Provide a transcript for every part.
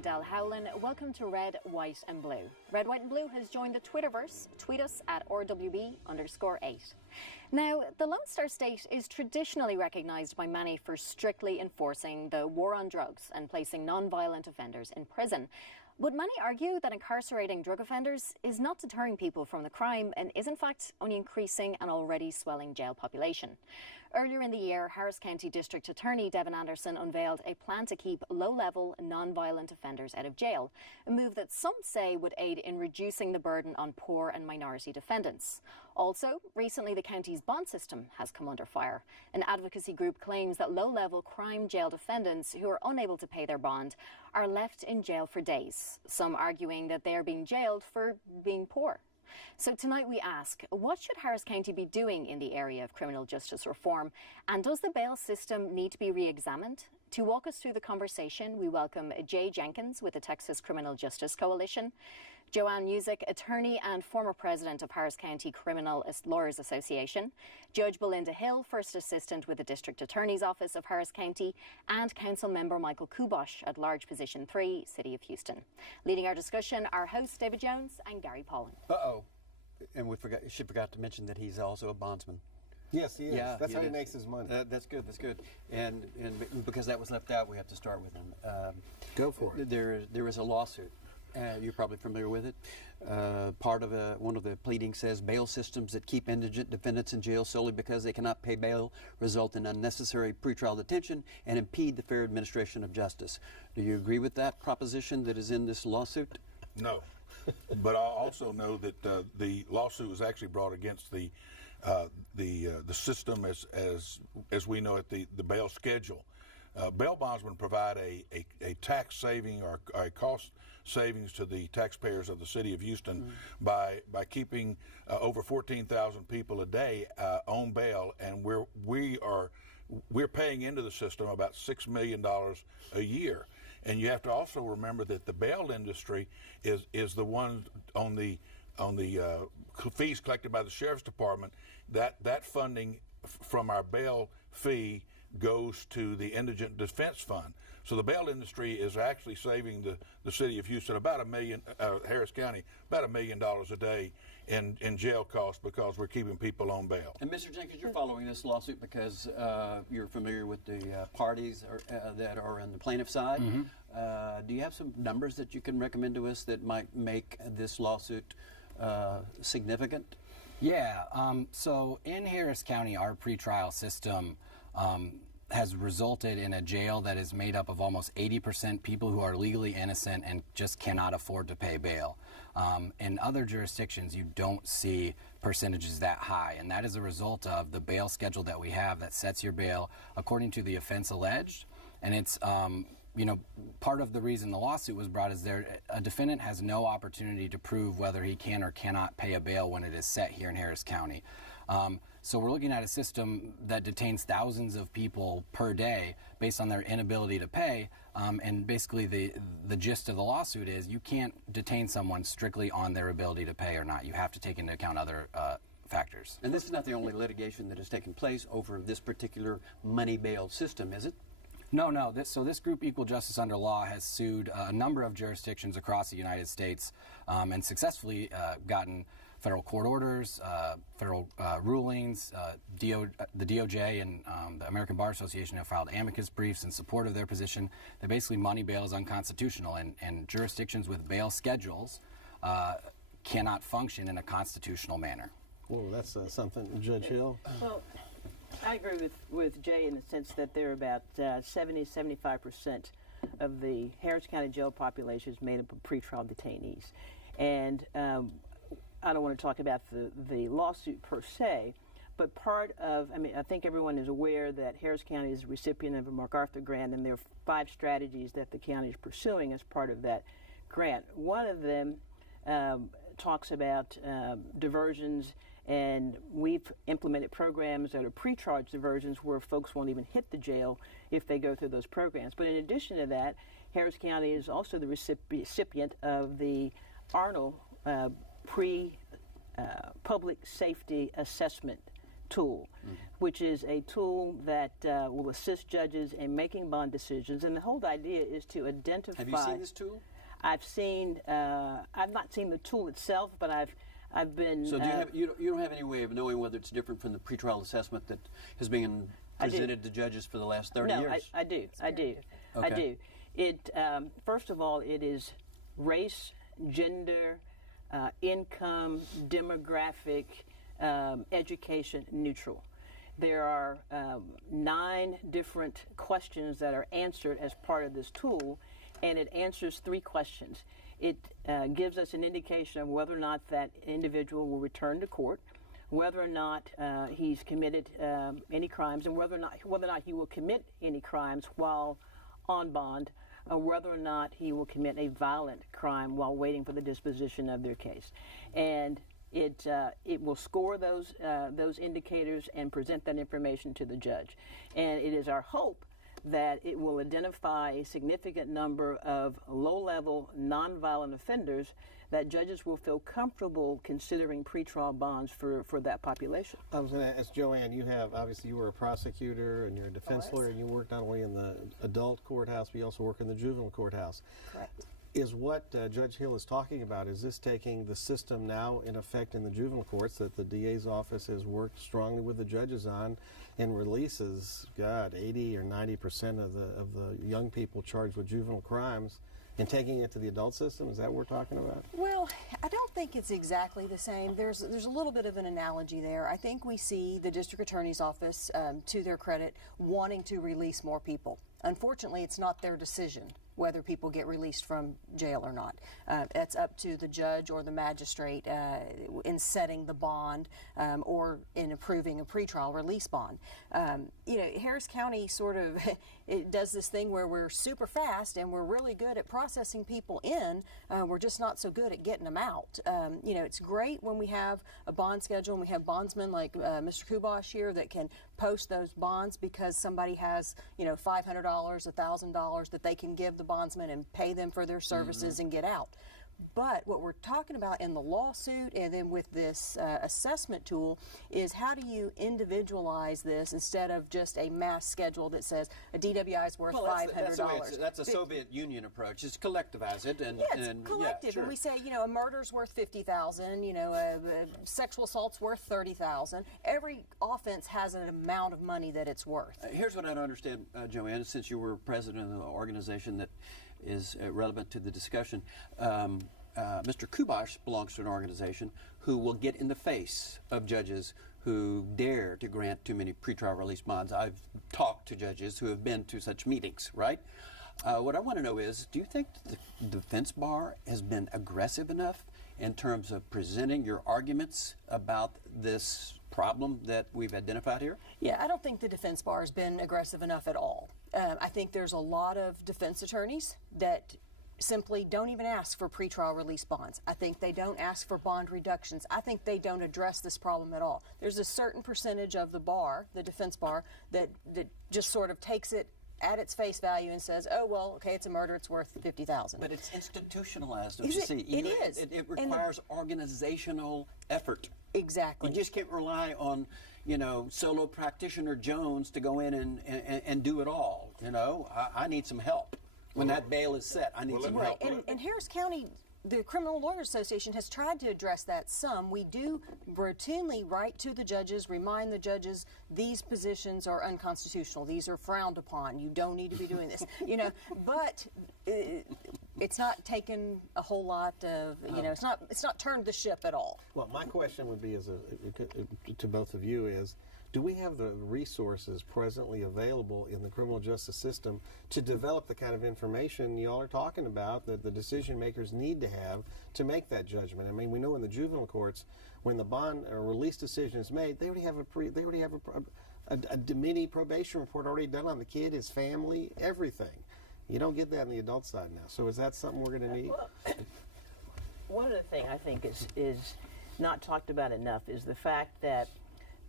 Del Howlin. Welcome to Red, White and Blue. Red, White and Blue has joined the Twitterverse. Tweet us at RWB_8. Now, the Lone Star State is traditionally recognised by many for strictly enforcing the war on drugs and placing non-violent offenders in prison. But many argue that incarcerating drug offenders is not deterring people from the crime and is in fact only increasing an already swelling jail population. Earlier in the year, Harris County District Attorney Devon unveiled a plan to keep low-level, non-violent offenders out of jail, a move that some say would aid in reducing the burden on poor and minority defendants. Also, recently the county's bond system has come under fire. An advocacy group claims that low-level crime jail defendants who are unable to pay their bond are left in jail for days, some arguing that they are being jailed for being poor. So tonight we ask, what should Harris County be doing in the area of criminal justice reform? And does the bail system need to be re-examined? To walk us through the conversation, we welcome Jay Jenkins with the Texas Criminal Justice Coalition, Joanne Music, attorney and former president of Harris County Criminal Lawyers Association, Judge Belinda Hill, first assistant with the District Attorney's Office of Harris County, and Council Member Michael Kubosh at large Position 3, City of Houston. Leading our discussion are hosts David Jones and Gary Paulin. And she forgot to mention that he's also a bondsman. Yes, he is. Yeah, that's how he makes his money. That's good. That's good. And because that was left out, we have to start with him. Go for it. There is a lawsuit. You're probably familiar with it. One of the pleadings says bail systems that keep indigent defendants in jail solely because they cannot pay bail result in unnecessary pretrial detention and impede the fair administration of justice. Do you agree with that proposition that is in this lawsuit? No, but I also know that the lawsuit was actually brought against the system as we know it, the bail schedule. Bail bondsmen provide a tax saving or a cost savings to the taxpayers of the city of Houston by keeping over 14,000 people a day on bail, and we're paying into the system about $6 million a year. And you have to also remember that the bail industry is the one on the fees collected by the Sheriff's Department. That funding from our bail fee goes to the Indigent Defense Fund. So the bail industry is actually saving the city of Houston about Harris County, about $1 million a day in jail costs because we're keeping people on bail. And Mr. Jenkins, you're following this lawsuit because you're familiar with the parties that are on the plaintiff side. Do you have some numbers that you can recommend to us that might make this lawsuit significant? Yeah, so in Harris County, our pretrial system has resulted in a jail that is made up of almost 80% people who are legally innocent and just cannot afford to pay bail. In other jurisdictions, you don't see percentages that high, and that is a result of the bail schedule that we have that sets your bail according to the offense alleged. And it's part of the reason the lawsuit was brought is a defendant has no opportunity to prove whether he can or cannot pay a bail when it is set here in Harris County. So we're looking at a system that detains thousands of people per day based on their inability to pay, and basically the gist of the lawsuit is you can't detain someone strictly on their ability to pay or not. You have to take into account other factors. And this is not the only litigation that has taken place over this particular money bail system, is it? No. This group, Equal Justice Under Law, has sued a number of jurisdictions across the United States and successfully gotten federal court orders, federal rulings. The DOJ and the American Bar Association have filed amicus briefs in support of their position that basically money bail is unconstitutional, and jurisdictions with bail schedules cannot function in a constitutional manner. Whoa, that's something. Judge Hill? Well, I agree with Jay in the sense that there are about 70-75% of the Harris County jail population is made up of pretrial detainees. And I don't want to talk about the lawsuit per se, but I think everyone is aware that Harris County is a recipient of a MacArthur grant, and there are 5 strategies that the county is pursuing as part of that grant. One of them talks about diversions, and we've implemented programs that are pre-charge diversions where folks won't even hit the jail if they go through those programs. But in addition to that, Harris County is also the recipient of the Arnold PrePublic Safety Assessment tool, which is a tool that will assist judges in making bond decisions. And the whole idea is to identify. Have you seen this tool? I've seen. I've not seen the tool itself, but I've been. So you don't have any way of knowing whether it's different from the pretrial assessment that has been presented to judges for the last 30 years? No, I do. I do. Okay. I do. It first of all, it is race, gender, income, demographic, education neutral. There are 9 different questions that are answered as part of this tool, and it answers 3 questions. It gives us an indication of whether or not that individual will return to court, whether or not he's committed any crimes, and whether or not he will commit any crimes while on bond, or whether or not he will commit a violent crime while waiting for the disposition of their case. And it will score those indicators and present that information to the judge. And it is our hope that it will identify a significant number of low-level, nonviolent offenders that judges will feel comfortable considering pretrial bonds for that population. I was going to ask Joanne, obviously you were a prosecutor and you're a defense lawyer, and you work not only in the adult courthouse, but you also work in the juvenile courthouse. Correct. Is what Judge Hill is talking about, is this taking the system now in effect in the juvenile courts that the DA's office has worked strongly with the judges on, and releases, 80 or 90% of the young people charged with juvenile crimes, and taking it to the adult system? Is that what we're talking about? Well, I don't think it's exactly the same. There's a little bit of an analogy there. I think we see the district attorney's office, to their credit, wanting to release more people. Unfortunately, it's not their decision whether people get released from jail or not. That's up to the judge or the magistrate in setting the bond or in approving a pretrial release bond. Harris County sort of it does this thing where we're super fast and we're really good at processing people in. We're just not so good at getting them out. It's great when we have a bond schedule and we have bondsmen like Mr. Kubosh here that can post those bonds because somebody has, $500, $1,000 that they can give the bondsman and pay them for their services and get out. But what we're talking about in the lawsuit and then with this assessment tool is how do you individualize this instead of just a mass schedule that says a DWI is worth $500. That's a Soviet Union approach. It's collectivize it. And it's collective. Sure. And we say, a murder's worth $50,000, a sexual assault's worth $30,000. Every offense has an amount of money that it's worth. Here's what I don't understand, Joanne, since you were president of the organization that is relevant to the discussion. Mr. Kubosh belongs to an organization who will get in the face of judges who dare to grant too many pretrial release bonds. I've talked to judges who have been to such meetings, right? What I want to know is, do you think the defense bar has been aggressive enough in terms of presenting your arguments about this problem that we've identified here? Yeah, I don't think the defense bar has been aggressive enough at all. I think there's a lot of defense attorneys that simply don't even ask for pretrial release bonds. I think they don't ask for bond reductions. I think they don't address this problem at all. There's a certain percentage of the bar, the defense bar, that just sort of takes it at its face value and says, oh, well, okay, it's a murder, it's worth $50,000. But it's institutionalized, don't you see? It is. It requires organizational effort. Exactly. You just can't rely on, solo practitioner Jones to go in and do it all. I need some help. When that bail is set, I need some help. And Harris County, the Criminal Lawyers Association has tried to address that some. We do routinely write to the judges, remind the judges these positions are unconstitutional. These are frowned upon. You don't need to be doing this. But it's not taken a whole lot of, it's not turned the ship at all. Well, my question would be to both of you is, do we have the resources presently available in the criminal justice system to develop the kind of information y'all are talking about that the decision makers need to have to make that judgment? I mean, we know in the juvenile courts, when the bond or release decision is made, they already have a mini probation report already done on the kid, his family, everything. You don't get that on the adult side now. So is that something we're going to need? Well, one of the things I think is not talked about enough is the fact that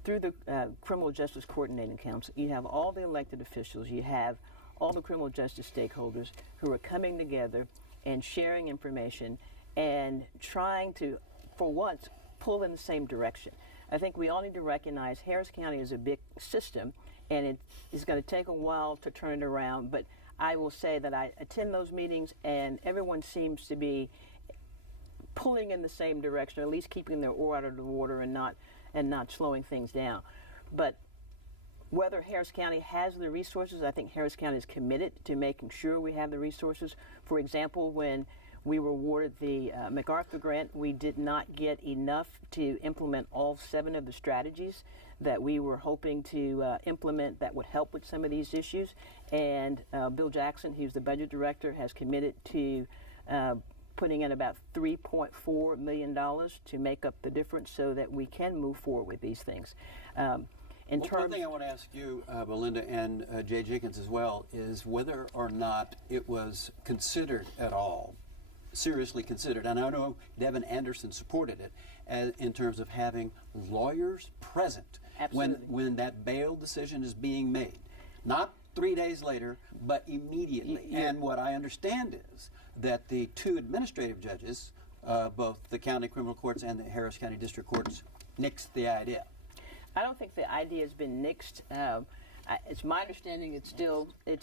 through the Criminal Justice Coordinating Council, you have all the elected officials, you have all the criminal justice stakeholders who are coming together and sharing information and trying to, for once, pull in the same direction. I think we all need to recognize Harris County is a big system, and it is going to take a while to turn it around. But I will say that I attend those meetings, and everyone seems to be pulling in the same direction, or at least keeping their oar out of the water and not slowing things down. But whether Harris County has the resources, I think Harris County is committed to making sure we have the resources. For example, when we were awarded the MacArthur grant, we did not get enough to implement all 7 of the strategies that we were hoping to implement that would help with some of these issues. And Bill Jackson, who's the budget director, has committed to putting in about $3.4 million to make up the difference so that we can move forward with these things. One thing I want to ask you, Belinda, and Jay Jenkins as well, is whether or not it was considered at all, seriously considered, and I know Devon Anderson supported it, in terms of having lawyers present when that bail decision is being made. Not 3 days later, but immediately. And what I understand is that the 2 administrative judges, both the county criminal courts and the Harris County District Courts, nixed the idea. I don't think the idea has been nixed. It's my understanding it's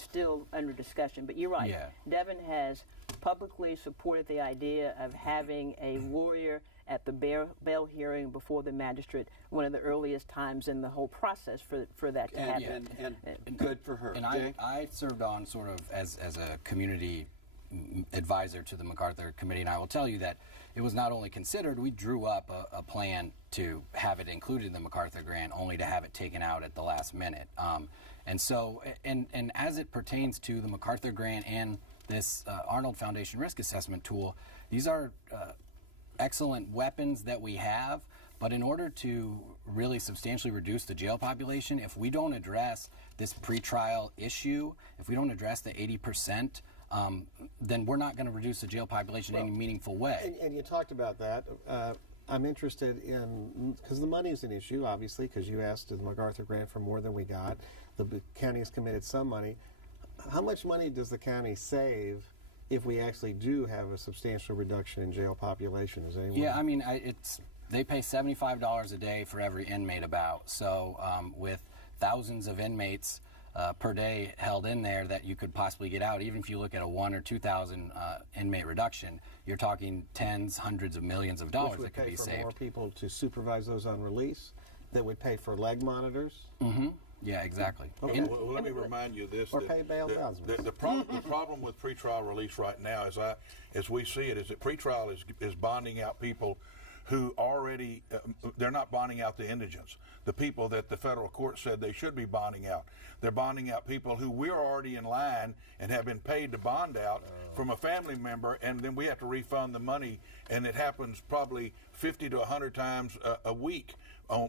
still under discussion. But you're right. Yeah. Devon has publicly supported the idea of having a lawyer at the bail hearing before the magistrate, one of the earliest times in the whole process for that to happen. And good for her. And Jay? I served on sort of as a community advisor to the MacArthur Committee, and I will tell you that it was not only considered, we drew up a plan to have it included in the MacArthur grant, only to have it taken out at the last minute. And so, and as it pertains to the MacArthur grant and this Arnold Foundation risk assessment tool, these are excellent weapons that we have, but in order to really substantially reduce the jail population, if we don't address this pretrial issue, if we don't address the 80%, then we're not going to reduce the jail population in any meaningful way. And you talked about that. I'm interested in, because the money is an issue, obviously, because you asked the MacArthur grant for more than we got. The county has committed some money. How much money does the county save if we actually do have a substantial reduction in jail population? Is anyone? Yeah, I mean, they pay $75 a day for every inmate about. So with thousands of inmates per day held in there that you could possibly get out, even if you look at a 1,000 or 2,000 inmate reduction, you're talking tens, hundreds of millions of dollars that could be saved. Which would pay for more people to supervise those on release, that would pay for leg monitors. Mm-hmm. Yeah, exactly. Okay. Well, let me remind you this. Or pay bail bondsmen. The problem with pretrial release right now, as we see it, is that pretrial is bonding out people who already, they're not bonding out the indigents, the people that the federal court said they should be bonding out. They're bonding out people who we're already in line and have been paid to bond out from a family member, and then we have to refund the money, and it happens probably 50 to 100 times a week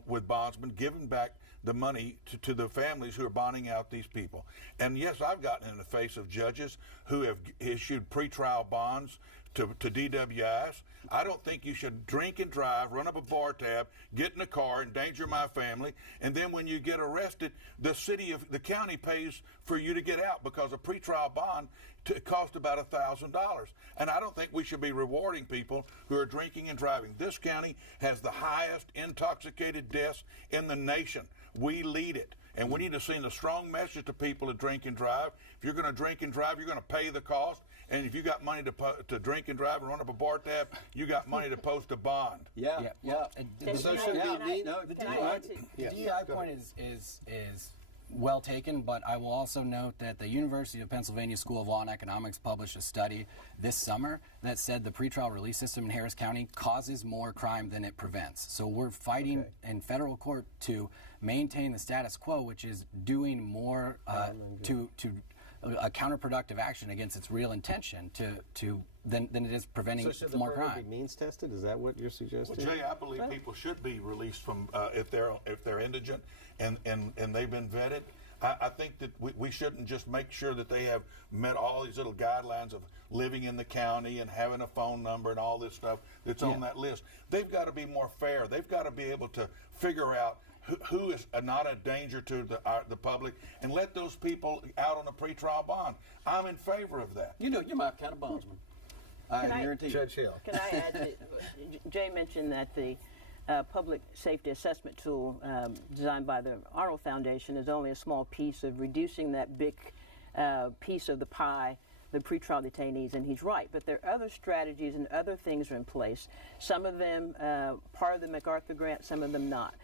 with bondsmen giving back the money to the families who are bonding out these people. And yes, I've gotten in the face of judges who have issued pretrial bonds to DWIs. I don't think you should drink and drive, run up a bar tab, get in a car, endanger my family, and then when you get arrested, the county pays for you to get out because a pretrial bond costs about $1,000. And I don't think we should be rewarding people who are drinking and driving. This county has the highest intoxicated deaths in the nation. We lead it. And we need to send a strong message to people to drink and drive. If you're going to drink and drive, you're going to pay the cost. And if you got money to drink and drive and run up a bar tab, you got money to post a bond. Yeah. So should we The DEI point is well taken, but I will also note that the University of Pennsylvania School of Law and Economics published a study this summer that said the pretrial release system in Harris County causes more crime than it prevents. So we're fighting in federal court to maintain the status quo, which is doing more to a counterproductive action against its real intention than it is preventing more crime. So should the be means tested? Is that what you're suggesting? Well, Jay, I believe people should be released from if they're indigent and they've been vetted. I think that we shouldn't just make sure that they have met all these little guidelines of living in the county and having a phone number and all this stuff that's on that list. They've got to be more fair. They've got to be able to figure out who is not a danger to the public and let those people out on a pretrial bond. I'm in favor of that. You know, you're my kind of bondsman. I guarantee you. Judge Hill. Can I add, Jay mentioned that the public safety assessment tool designed by the Arnold Foundation is only a small piece of reducing that big piece of the pie, the pretrial detainees, and he's right. But there are other strategies and other things are in place. Some of them part of the MacArthur grant, some of them not.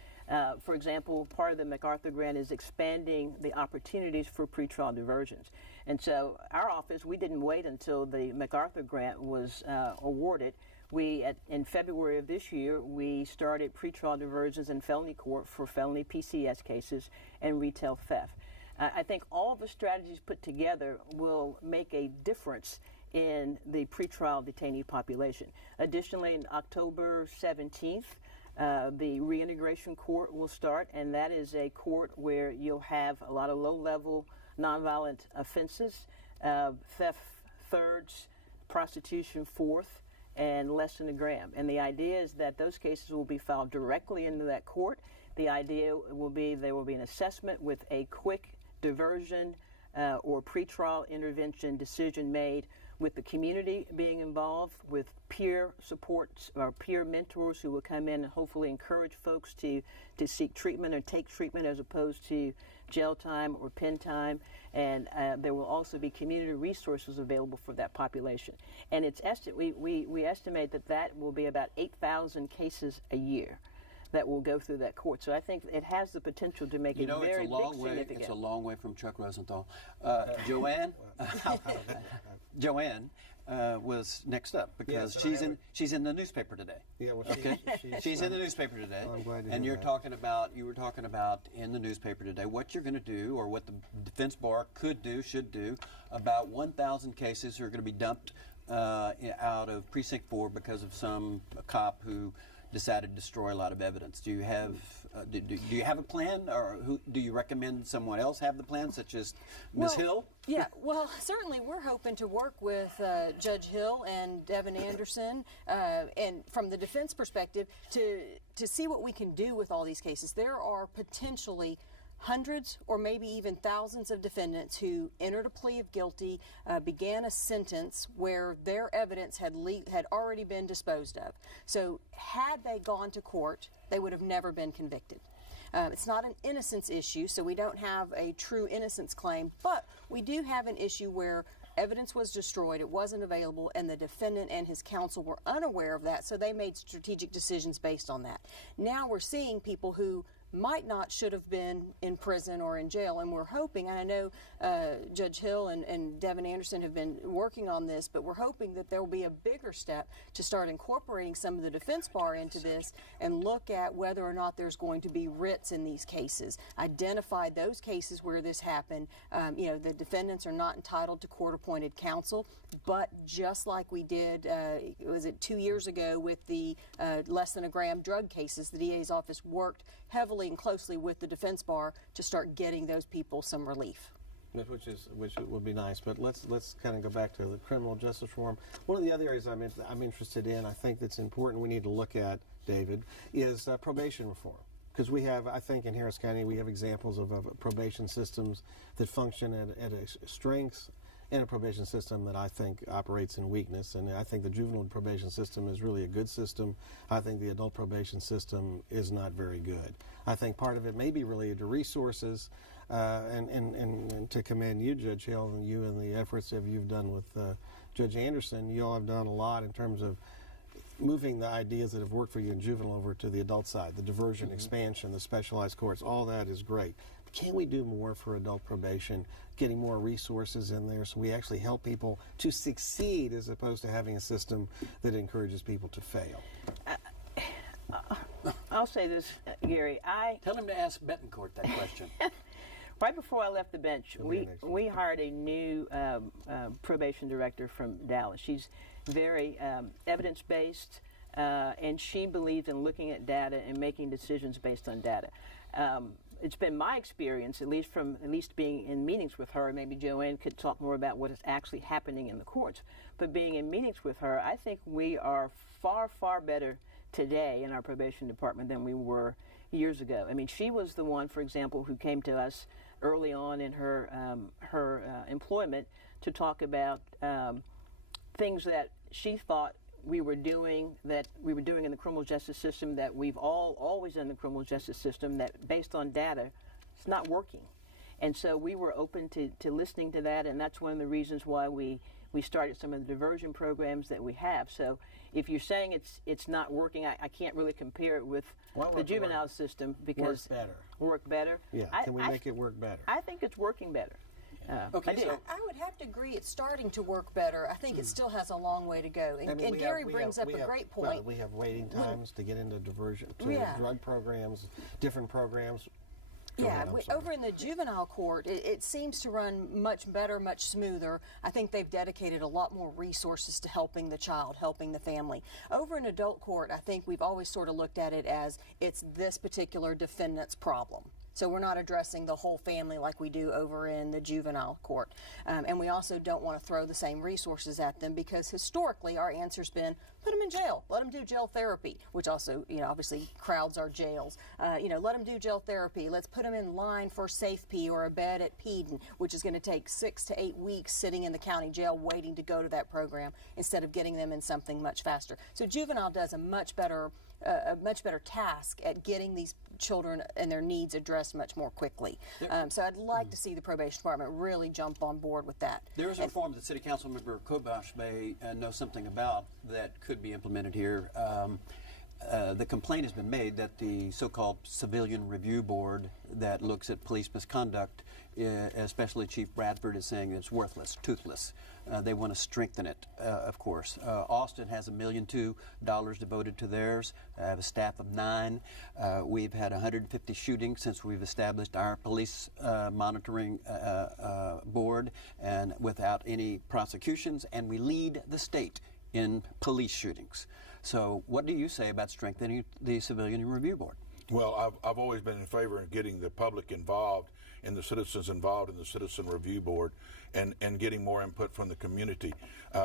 For example, part of the MacArthur grant is expanding the opportunities for pretrial diversions. And so our office, we didn't wait until the MacArthur grant was awarded. In February of this year, we started pretrial diversions in felony court for felony PCS cases and retail theft. I think all the strategies put together will make a difference in the pretrial detainee population. Additionally, on October 17th, the reintegration court will start, and that is a court where you'll have a lot of low-level nonviolent offenses, theft thirds, prostitution fourth, and less than a gram. And the idea is that those cases will be filed directly into that court. The idea will be there will be an assessment with a quick diversion or pretrial intervention decision made, with the community being involved, with peer supports or peer mentors who will come in and hopefully encourage folks to seek treatment or take treatment as opposed to jail time or pen time. And there will also be community resources available for that population. And it's we estimate that will be about 8,000 cases a year that will go through that court. So I think it has the potential to make very significant. It's a long way from Chuck Rosenthal. Joanne was next up because she's in the newspaper today. Yeah, well, she's in the newspaper today. Oh, I'm glad to and hear you were talking about in the newspaper today what you're going to do, or what the defense bar could do, should do, about 1,000 cases are going to be dumped out of Precinct 4 because of some cop who decided to destroy a lot of evidence. Do you have do you have a plan, or do you recommend someone else have the plan, such as Ms. Hill? Yeah, well, certainly we're hoping to work with Judge Hill and Devon Anderson, and from the defense perspective, to see what we can do with all these cases. There are potentially hundreds or maybe even thousands of defendants who entered a plea of guilty, began a sentence where their evidence had already been disposed of. So had they gone to court, they would have never been convicted. It's not an innocence issue, so we don't have a true innocence claim, but we do have an issue where evidence was destroyed, it wasn't available, and the defendant and his counsel were unaware of that, so they made strategic decisions based on that. Now we're seeing people who might not should have been in prison or in jail, and we're hoping, and I know Judge Hill and Devon Anderson have been working on this, but we're hoping that there will be a bigger step to start incorporating some of the defense bar into this and look at whether or not there's going to be writs in these cases. Identify those cases where this happened. The defendants are not entitled to court-appointed counsel, but just like we did, was it 2 years ago with the less than a gram drug cases, the DA's office worked heavily and closely with the defense bar to start getting those people some relief. Which would be nice, but let's kind of go back to the criminal justice reform. One of the other areas I'm interested in, I think that's important we need to look at, David, is probation reform. Because we have, I think in Harris County, we have examples of probation systems that function at a strength, and a probation system that I think operates in weakness. And I think the juvenile probation system is really a good system. I think the adult probation system is not very good. I think part of it may be related to resources, and to commend you, Judge Hill, and you and the efforts that you've done with Judge Anderson. You all have done a lot in terms of moving the ideas that have worked for you in juvenile over to the adult side, the diversion, expansion, the specialized courts. All that is great. But can we do more for adult probation, getting more resources in there so we actually help people to succeed as opposed to having a system that encourages people to fail? I'll say this, Gary. Tell him to ask Betancourt that question. Right before I left the bench, we hired a new probation director from Dallas. She's very evidence-based, and she believes in looking at data and making decisions based on data. It's been my experience, at least being in meetings with her. Maybe Joanne could talk more about what is actually happening in the courts. But being in meetings with her, I think we are far, far better today in our probation department than we were years ago. I mean, she was the one, for example, who came to us early on in her employment to talk about things that she thought we were doing in the criminal justice system that we've always done in the criminal justice system, that based on data, it's not working. And so we were open to listening to that, and that's one of the reasons why we started some of the diversion programs that we have. So if you're saying it's not working, I can't really compare it with the juvenile system because work better. Yeah, can we make it work better? I think it's working better. Okay, I would have to agree it's starting to work better. I think it still has a long way to go. And, Gary brings up a great point. Well, we have waiting times to get into diversion, drug programs, different programs. Yeah, over in the juvenile court, it seems to run much better, much smoother. I think they've dedicated a lot more resources to helping the child, helping the family. Over in adult court, I think we've always sort of looked at it as it's this particular defendant's problem. So we're not addressing the whole family like we do over in the juvenile court. And we also don't want to throw the same resources at them because historically our answer's been, put them in jail. Let them do jail therapy, which also, obviously crowds our jails. Let them do jail therapy. Let's put them in line for Safe P or a bed at Peden, which is going to take 6 to 8 weeks sitting in the county jail waiting to go to that program instead of getting them in something much faster. So juvenile does a much better task at getting these children and their needs addressed much more quickly. So I'd like to see the probation department really jump on board with that. There is a reform that City Council Member Kobash may know something about that could be implemented here. The complaint has been made that the so-called Civilian Review Board that looks at police misconduct, especially Chief Bradford, is saying it's worthless, toothless. They want to strengthen it, of course. Austin has $1.2 million devoted to theirs. I have a staff of 9. We've had 150 shootings since we've established our police monitoring board, and without any prosecutions, and we lead the state in police shootings. So what do you say about strengthening the Civilian Review Board? Well, I've always been in favor of getting the public involved and the citizens involved in the Citizen Review Board and getting more input from the community.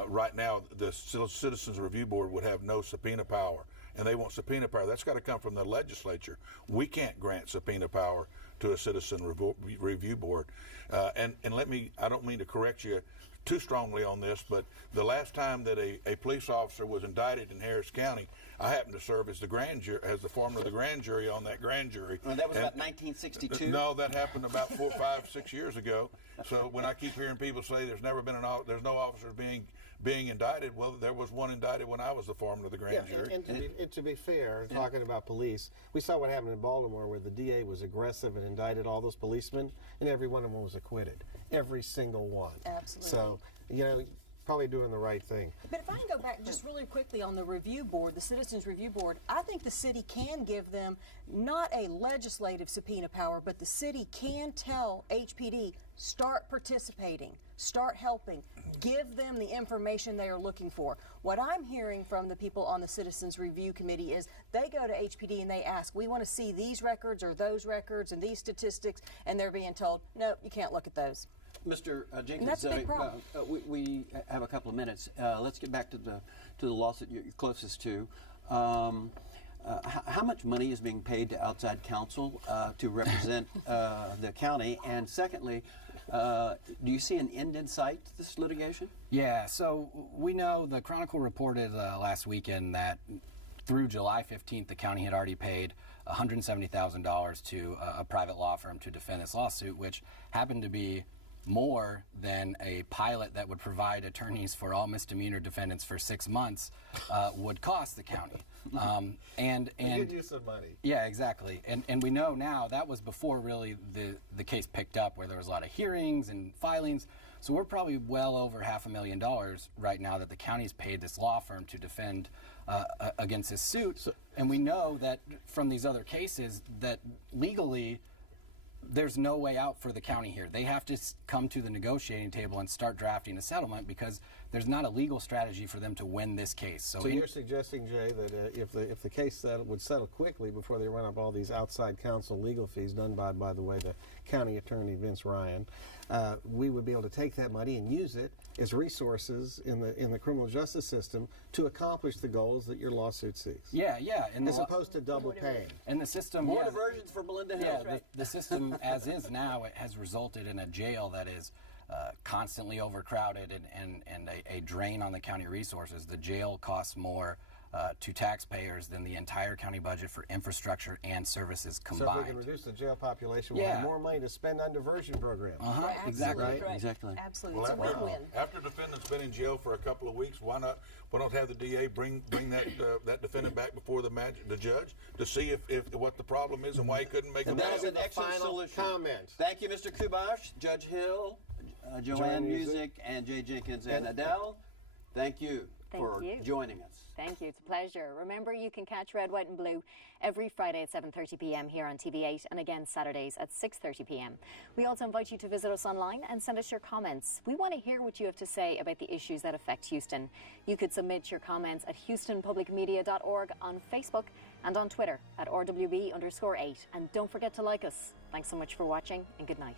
Right now, the Citizens Review Board would have no subpoena power, and they want subpoena power. That's got to come from the legislature. We can't grant subpoena power to a Citizen Review Board. And I don't mean to correct you too strongly on this, but the last time that a police officer was indicted in Harris County, I happened to serve as the grand jury, as the foreman of the grand jury on that grand jury. Well, that was about 1962. No, that happened about 4, 5, 6 years ago. So when I keep hearing people say there's no officers being indicted, well, there was one indicted when I was the foreman of the grand jury. And to be fair, talking about police, we saw what happened in Baltimore where the DA was aggressive and indicted all those policemen, and every one of them was acquitted. Every single one. Absolutely. So, probably doing the right thing. But if I can go back just really quickly on the review board, the Citizens Review Board, I think the city can give them not a legislative subpoena power, but the city can tell HPD, start participating, start helping, give them the information they are looking for. What I'm hearing from the people on the Citizens Review Committee is they go to HPD and they ask, we want to see these records or those records and these statistics, and they're being told, no, you can't look at those. Mr. Jenkins, that's a big problem. We have a couple of minutes. Let's get back to the lawsuit you're closest to. How much money is being paid to outside counsel to represent the county? And secondly, do you see an end in sight to this litigation? Yeah, so we know the Chronicle reported last weekend that through July 15th, the county had already paid $170,000 to a private law firm to defend this lawsuit, which happened to be more than a pilot that would provide attorneys for all misdemeanor defendants for 6 months would cost the county. And good use of money. Yeah, exactly. And we know now that was before really the case picked up, where there was a lot of hearings and filings. So we're probably well over $500,000 right now that the county's paid this law firm to defend against this suit. And we know that from these other cases that legally there's no way out for the county here. They have to come to the negotiating table and start drafting a settlement because there's not a legal strategy for them to win this case. So you're suggesting, Jay, that if the case would settle quickly before they run up all these outside counsel legal fees done by the way, the county attorney Vince Ryan, we would be able to take that money and use it as resources in the criminal justice system to accomplish the goals that your lawsuit seeks. Yeah. And as opposed to double paying. And the system, more diversions for Melinda Hill. Yeah, the system as is now, it has resulted in a jail that is constantly overcrowded and a drain on the county resources. The jail costs more to taxpayers than the entire county budget for infrastructure and services combined. So if we can reduce the jail population, we'll have more money to spend on diversion programs. Exactly. Right? Exactly. Absolutely. Well, It's a win-win. After the defendant's been in jail for a couple of weeks, why don't have the DA bring that defendant back before the judge to see if what the problem is and why he couldn't make And a that is bail? an excellent final solution. comment. Thank you, Mr. Kubash, Judge Hill, Joanne Music, and Jay Jenkins, and Adele. Thank you for joining us. Thank you. It's a pleasure. Remember, you can catch Red, White and Blue every Friday at 7:30 p.m. here on TV8 and again Saturdays at 6:30 p.m. We also invite you to visit us online and send us your comments. We want to hear what you have to say about the issues that affect Houston. You could submit your comments at houstonpublicmedia.org on Facebook and on Twitter at RWB_8. And don't forget to like us. Thanks so much for watching and good night.